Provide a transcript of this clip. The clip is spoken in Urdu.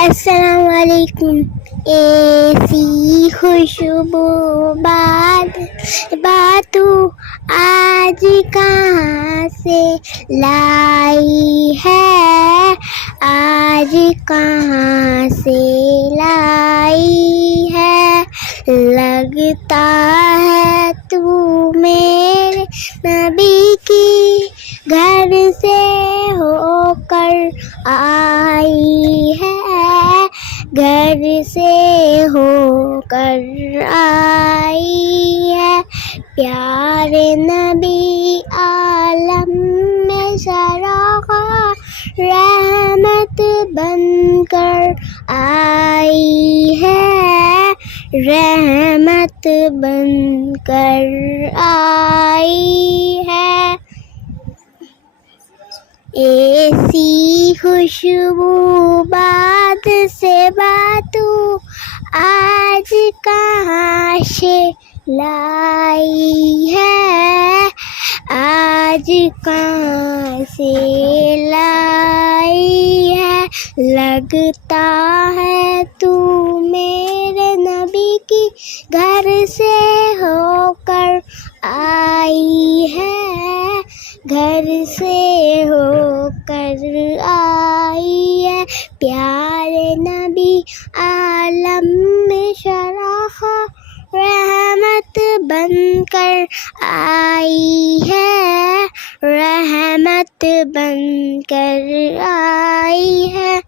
السلام علیکم. ایسی خوشبو باتوں آج کہاں سے لائی ہے، آج کہاں سے لائی ہے. لگتا ہے تو میرے نبی کی گھر سے ہو کر آئی ہے، گھر سے ہو کر آئی ہے. پیارے نبی عالم میں سراغا رحمت بن کر آئی ہے، رحمت بن کر آئی ہے. ایسی خوشبو بات سے باتوں آج کہاں سے لائی ہے، آج کہاں سے لائی ہے. لگتا ہے تو میرے نبی کی گھر سے ہو کر آئی ہے، گھر سے ہو کر آئی ہے. پیارے نبی عالم میں شرح رحمت بن کر آئی ہے، رحمت بن کر آئی ہے.